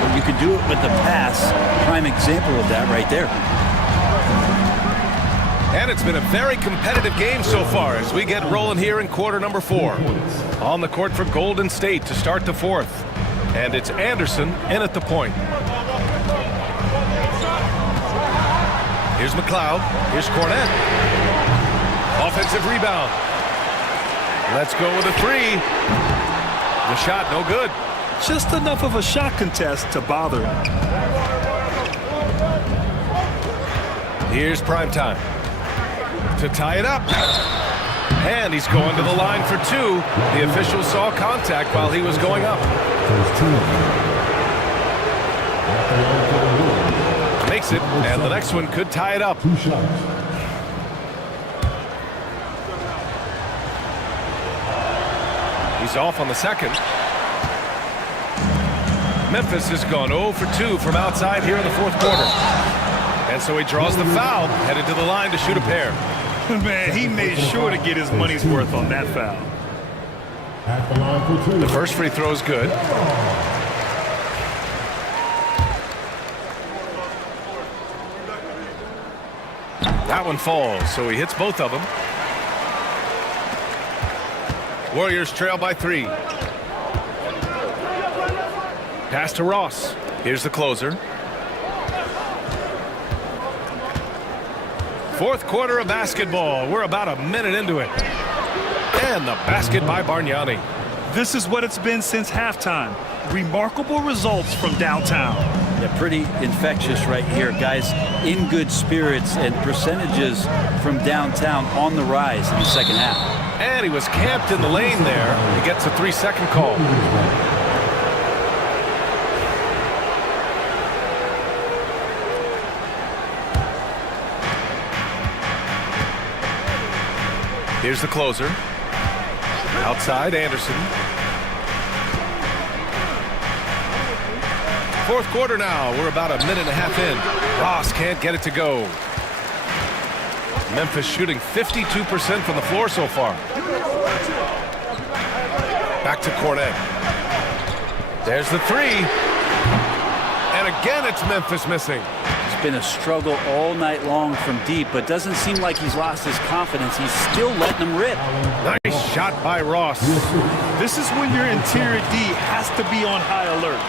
but you can do it with the pass. Prime example of that right there. And it's been a very competitive game so far as we get rolling here in quarter number 4. On the court for Golden State to start the 4th. And it's Anderson in at the point. Here's McLeod. Here's Cornette. Offensive rebound. Let's go with a 3. The shot no good. Just enough of a shot contest to bother him. Here's Primetime to tie it up. And he's going to the line for 2. The official saw contact while he was going up. Makes it, and the next one could tie it up. 2 shots. He's off on the second. Memphis has gone 0 for 2 from outside here in the 4th quarter. And so he draws the foul, headed to the line to shoot a pair. Man, he made sure to get his money's worth on that foul. At the line for 2. The first free throw is good. That one falls, so he hits both of them. Warriors trail by 3. Pass to Ross. Here's the closer. 4th quarter of basketball. We're about a minute into it. And the basket by Bargnani. This is what it's been since halftime. Remarkable results from downtown. Yeah, pretty infectious right here. Guys in good spirits and percentages from downtown on the rise in the second half. And he was camped in the lane there. He gets a 3-second call. Here's the closer. Outside, Anderson. 4th quarter now. We're about a minute and a half in. Ross can't get it to go. Memphis shooting 52% from the floor so far. Back to Cornette. There's the 3. And again, it's Memphis missing. It's been a struggle all night long from deep, but doesn't seem like he's lost his confidence. He's still letting them rip. Nice shot by Ross. This is when your interior D has to be on high alert.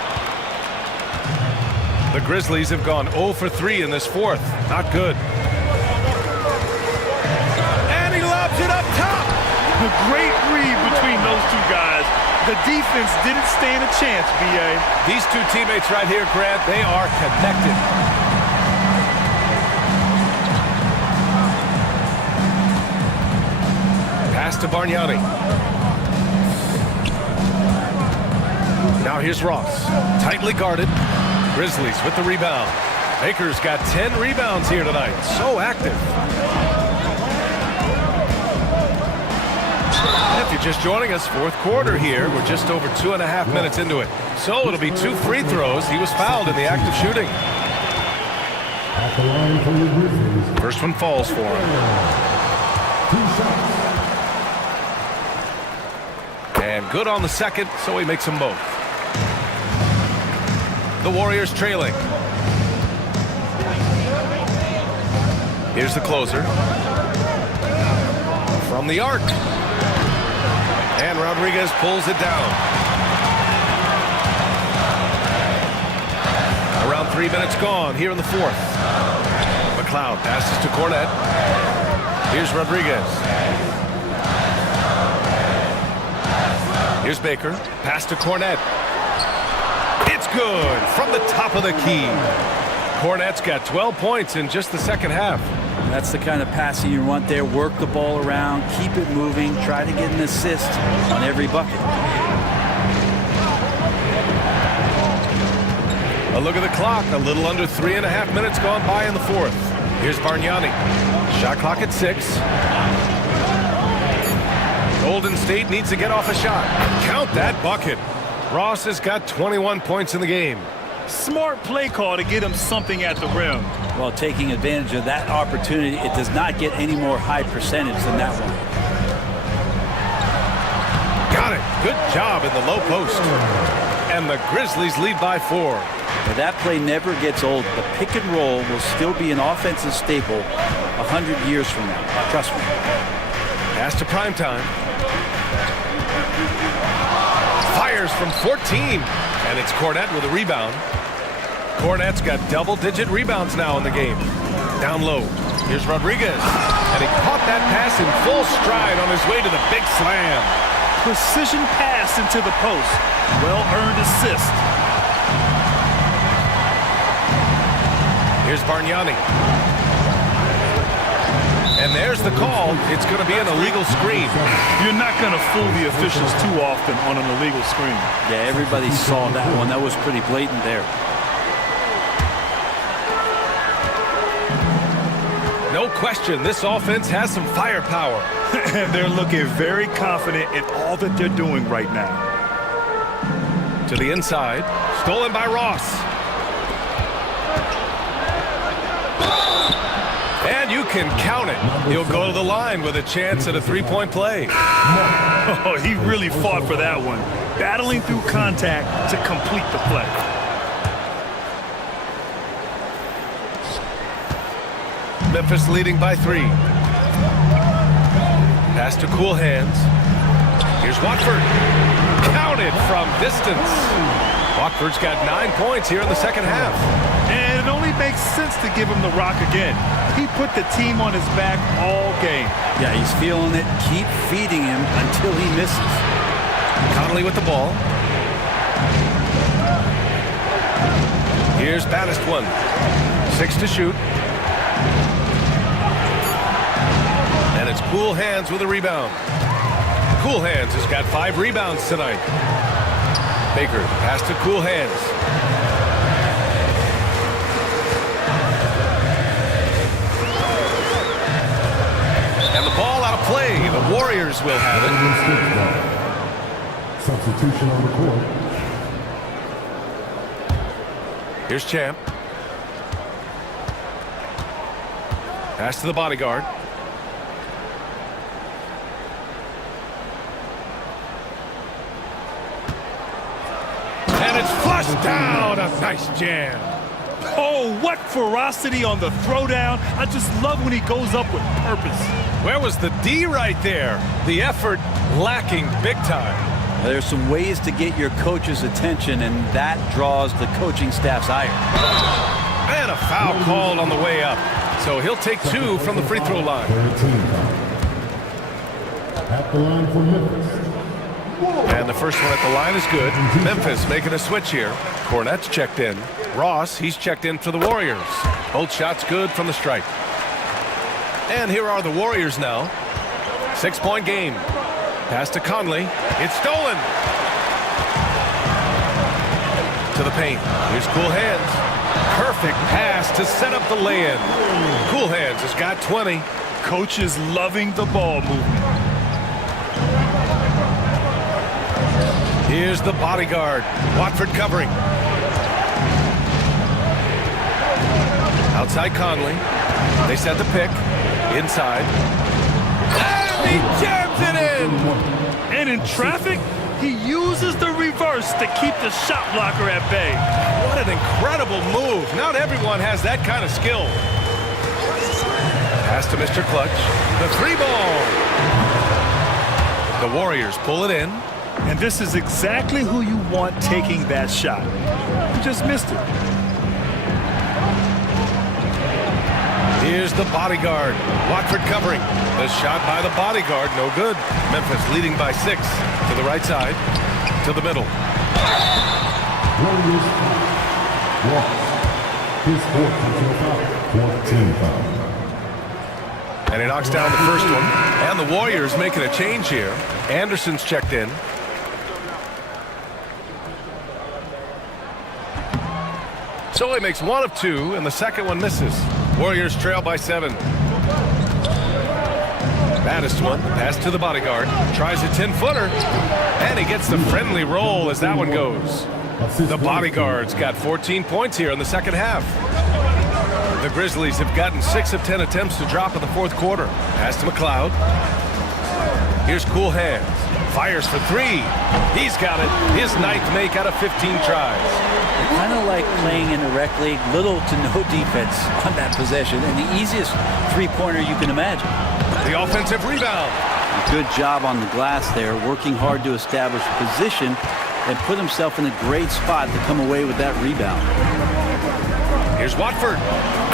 The Grizzlies have gone 0 for 3 in this 4th. Not good. And he lobs it up top. A great read between those 2 guys. The defense didn't stand a chance, B.A. These 2 teammates right here, Grant, they are connected. Pass to Bargnani. Now here's Ross. Tightly guarded. Grizzlies with the rebound. Baker's got 10 rebounds here tonight. So active. If you're just joining us, 4th quarter here. We're just over 2.5 minutes into it. So it'll be 2 free throws. He was fouled in the act of shooting. At the line for the Grizzlies. First one falls for him. 2 shots. And good on the second, so he makes them both. The Warriors trailing. Here's the closer. From the arc. And Rodriguez pulls it down. Around 3 minutes gone here in the 4th. McLeod passes to Cornette. Here's Rodriguez. Here's Baker. Pass to Cornette. It's good from the top of the key. Cornette's got 12 points in just the second half. That's the kind of passing you want there. Work the ball around, keep it moving, try to get an assist on every bucket. A look at the clock. A little under 3.5 minutes gone by in the fourth. Here's Bargnani. Shot clock at 6. Golden State needs to get off a shot. Count that bucket. Ross has got 21 points in the game. Smart play call to get him something at the rim. Well, taking advantage of that opportunity, it does not get any more high percentage than that one. Got it. Good job in the low post. And the Grizzlies lead by 4. But that play never gets old. The pick and roll will still be an offensive staple 100 years from now. Trust me. Pass to primetime. Fires from 14. And it's Cornette with a rebound. Cornette's got double-digit rebounds now in the game. Down low. Here's Rodriguez. And he caught that pass in full stride on his way to the big slam. Precision pass into the post. Well-earned assist. Here's Bargnani. And there's the call. It's going to be an illegal screen. You're not going to fool the officials too often on an illegal screen. Yeah, everybody saw that one. That was pretty blatant there. No question, this offense has some firepower. And they're looking very confident in all that they're doing right now. To the inside. Stolen by Ross. And you can count it. He'll go to the line with a chance at a three-point play. Oh, he really fought for that one. Battling through contact to complete the play. Memphis leading by 3. Pass to Cool Hands. Here's Watford. Counted from distance. Watford's got 9 points here in the second half. And it only makes sense to give him the rock again. He put the team on his back all game. Yeah, he's feeling it. Keep feeding him until he misses. Conley with the ball. Here's Baddest one. 6 to shoot. And it's Cool Hands with a rebound. Cool Hands has got 5 rebounds tonight. Baker pass to Cool Hands. And the ball out of play. The Warriors will have it. Substitution on the court. Here's Champ. Pass to the bodyguard. And it's flushed down. A nice jam. Oh, what ferocity on the throwdown. I just love when he goes up with purpose. Where was the D right there? The effort lacking big time. There's some ways to get your coach's attention, and that draws the coaching staff's ire. And a foul called on the way up. So he'll take 2 from the free throw line. 13 at the line for Memphis. And the first one at the line is good. Memphis making a switch here. Cornette's checked in. Ross, he's checked in for the Warriors. Both shots good from the stripe. And here are the Warriors now. 6-point game. Pass to Conley. It's stolen. To the paint. Here's Cool Hands. Perfect pass to set up the lay-in. Cool Hands has got 20. Coach is loving the ball movement. Here's the bodyguard. Watford covering. Outside Conley. They set the pick. Inside. And he jams it in! And in traffic, he uses the reverse to keep the shot blocker at bay. What an incredible move. Not everyone has that kind of skill. Pass to Mr. Clutch. The 3-ball. The Warriors pull it in. And this is exactly who you want taking that shot. You just missed it. Here's the bodyguard. Watford covering. The shot by the bodyguard, no good. Memphis leading by 6. To the right side. To the middle. Warriors fight. Ross. His fourth personal foul. 14 foul. And he knocks down the first one. And the Warriors making a change here. Anderson's checked in. So he makes 1 of 2, and the second one misses. Warriors trail by 7. Baddest one, pass to the bodyguard. Tries a 10-footer, and he gets the friendly roll as that one goes. The bodyguard's got 14 points here in the second half. The Grizzlies have gotten 6 of 10 attempts to drop in the fourth quarter. Pass to McLeod. Here's Cool Hands. Fires for 3. He's got it. His 9th make out of 15 tries. Kind of like playing in a rec league, little to no defense on that possession, and the easiest three-pointer you can imagine. The offensive rebound. Good job on the glass there, working hard to establish position and put himself in a great spot to come away with that rebound. Here's Watford,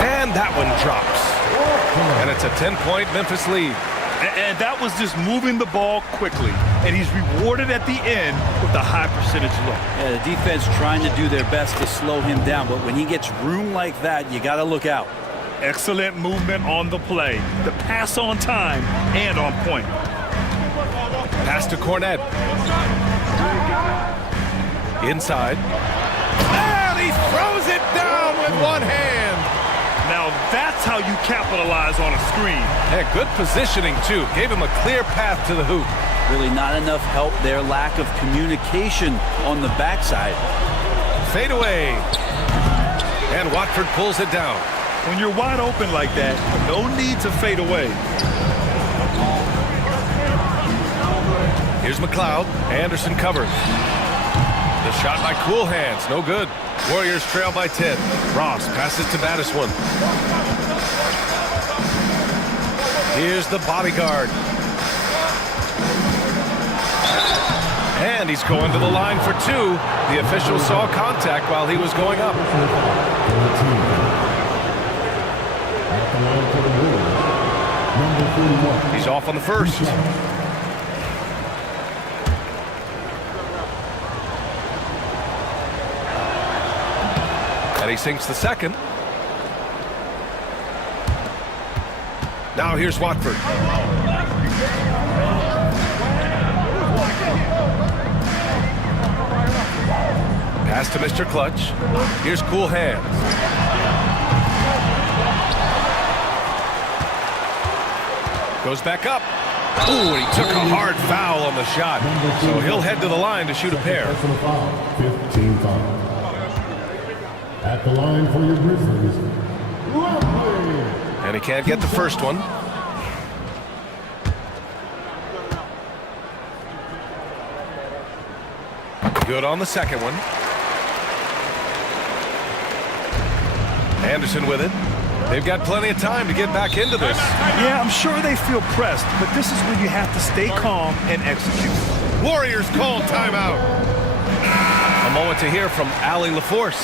and that one drops. And it's a 10-point Memphis lead. And that was just moving the ball quickly. And he's rewarded at the end with a high percentage look. Yeah, the defense trying to do their best to slow him down, but when he gets room like that, you got to look out. Excellent movement on the play. The pass on time and on point. Pass to Cornette. Inside. And he throws it down with one hand. Now that's how you capitalize on a screen. And good positioning, too. Gave him a clear path to the hoop. Really not enough help there. Lack of communication on the backside. Fade away. And Watford pulls it down. When you're wide open like that, no need to fade away. Here's McLeod. Anderson covers. The shot by Cool Hands. No good. Warriors trail by 10. Ross passes to Baddest one. Here's the bodyguard. And he's going to the line for 2. The official saw contact while he was going up. He's off on the first. And he sinks the second. Now here's Watford. Pass to Mr. Clutch. Here's Cool Hands. Goes back up. Ooh, and he took a hard foul on the shot. So he'll head to the line to shoot a pair. 15 fouls. At the line for your Grizzlies. And he can't get the first one. Good on the second one. Anderson with it. They've got plenty of time to get back into this. Yeah, I'm sure they feel pressed, but this is when you have to stay calm and execute. Warriors call timeout. A moment to hear from Allie LaForce.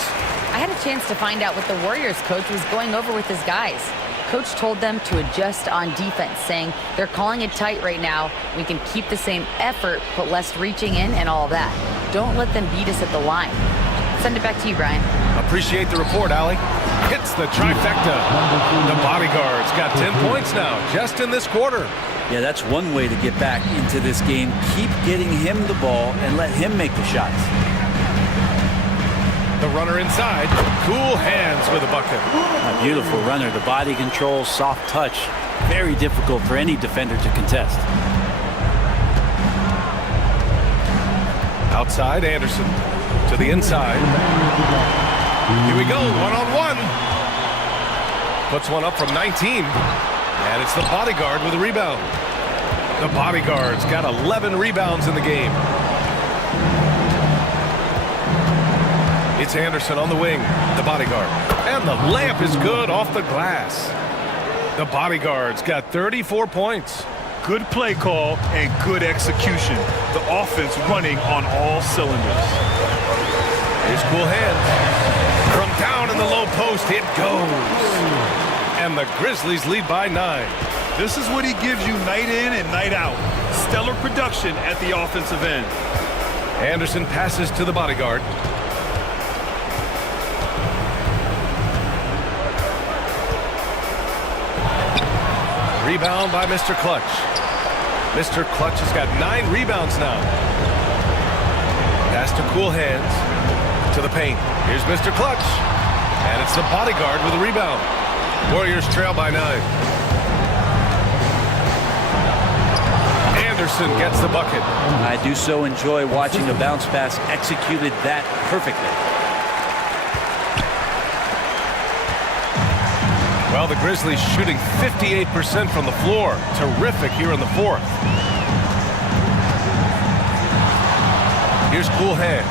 I had a chance to find out what the Warriors coach was going over with his guys. Coach told them to adjust on defense, saying they're calling it tight right now. We can keep the same effort, but less reaching in and all that. Don't let them beat us at the line. Send it back to you, Brian. Appreciate the report, Allie. Hits the trifecta. The bodyguard's got 10 points now, just in this quarter. Yeah, that's one way to get back into this game. Keep getting him the ball and let him make the shots. The runner inside. Cool Hands with a bucket. A beautiful runner. The body control, soft touch. Very difficult for any defender to contest. Outside, Anderson. To the inside. Here we go, one-on-one. Puts one up from 19. And it's the bodyguard with a rebound. The bodyguard's got 11 rebounds in the game. It's Anderson on the wing, the bodyguard. And the layup is good off the glass. The bodyguard's got 34 points. Good play call and good execution. The offense running on all cylinders. Here's Cool Hands. From down in the low post, it goes. And the Grizzlies lead by 9. This is what he gives you night in and night out. Stellar production at the offensive end. Anderson passes to the bodyguard. Rebound by Mr. Clutch. Mr. Clutch has got 9 rebounds now. Pass to Cool Hands. To the paint. Here's Mr. Clutch. And it's the bodyguard with a rebound. Warriors trail by 9. Anderson gets the bucket. I do so enjoy watching a bounce pass executed that perfectly. Well, the Grizzlies shooting 58% from the floor. Terrific here in the 4th. Here's Cool Hands.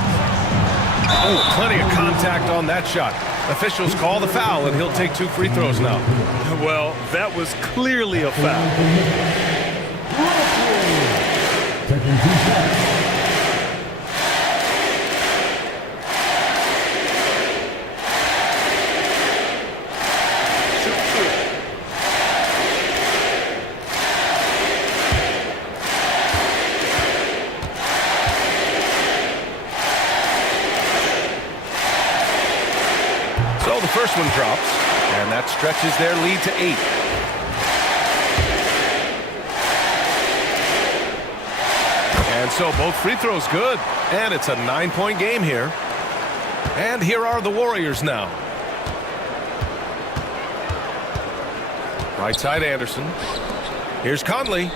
Oh, plenty of contact on that shot. Officials call the foul, and he'll take 2 free throws now. Well, that was clearly a foul. Taking 2 shots. So the first one drops, and that stretches their lead to 8. And so both free throws good, and it's a 9-point game here. And here are the Warriors now. Right side Anderson. Here's Conley.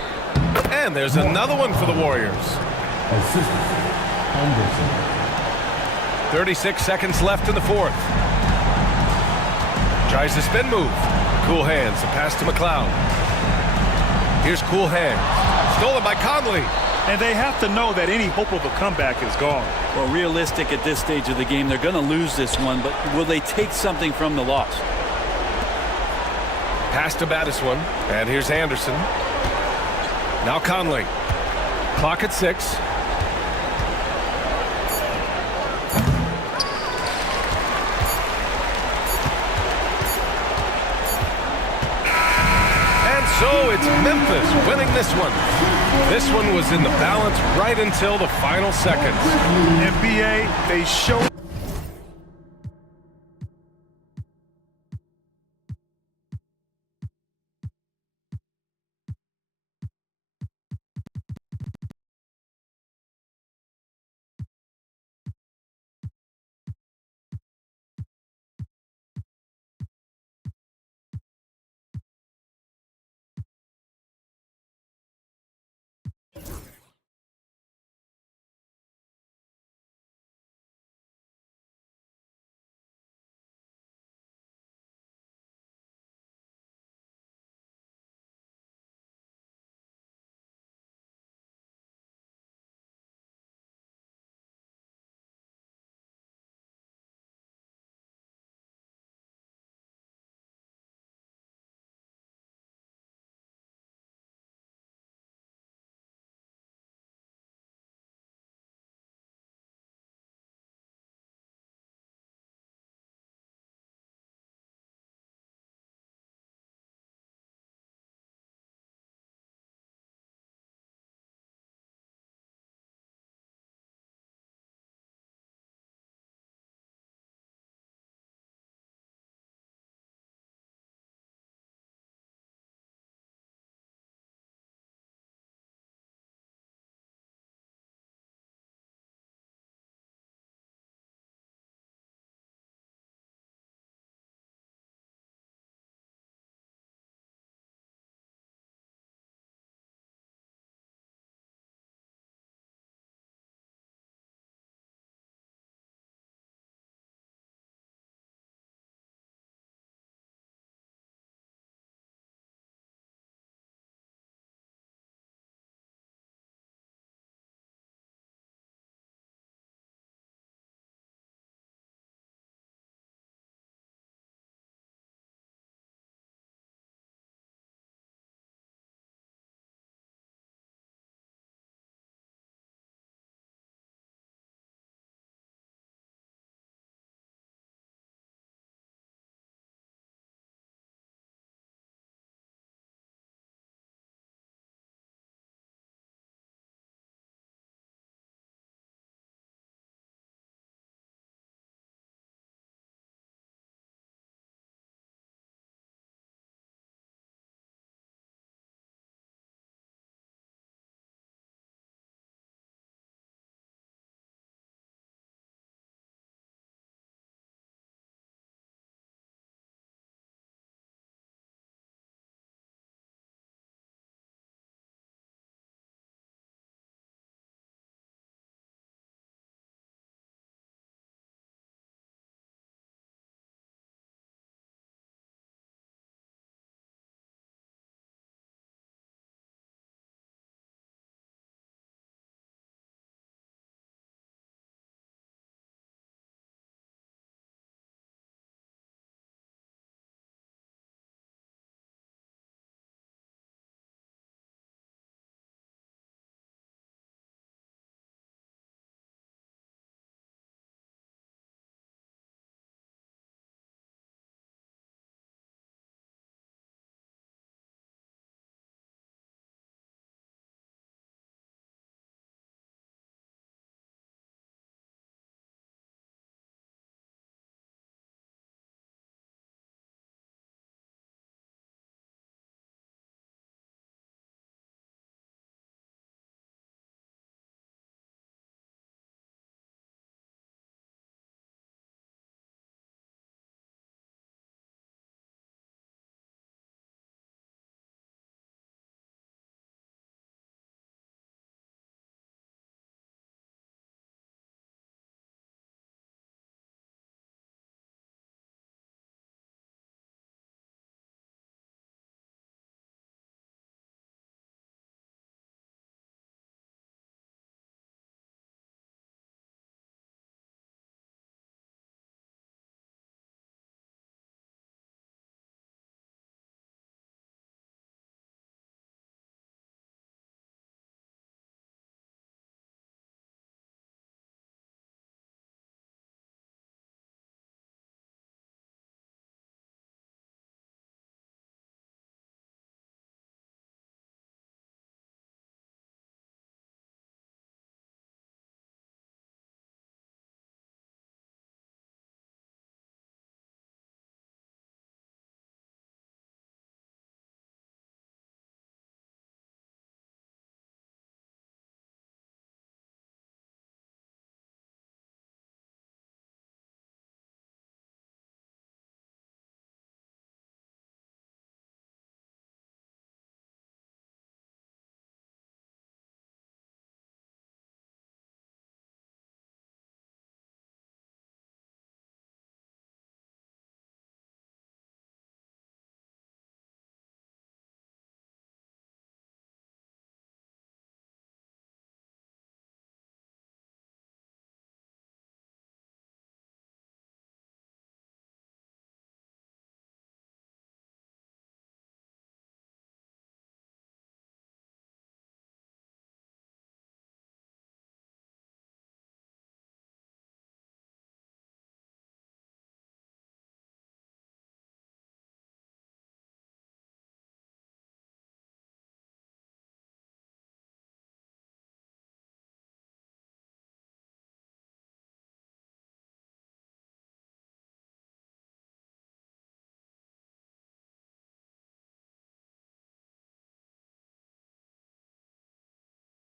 And there's another one for the Warriors. Assistant Anderson. 36 seconds left in the 4th. Tries the spin move. Cool Hands. The pass to McLeod. Here's Cool Hands. Stolen by Conley. And they have to know that any hope of a comeback is gone. Well, realistic at this stage of the game, they're going to lose this one, but will they take something from the loss? Pass to Battiswan. And here's Anderson. Now Conley. Clock at 6. So it's Memphis winning this one. This one was in the balance right until the final seconds. NBA, they showed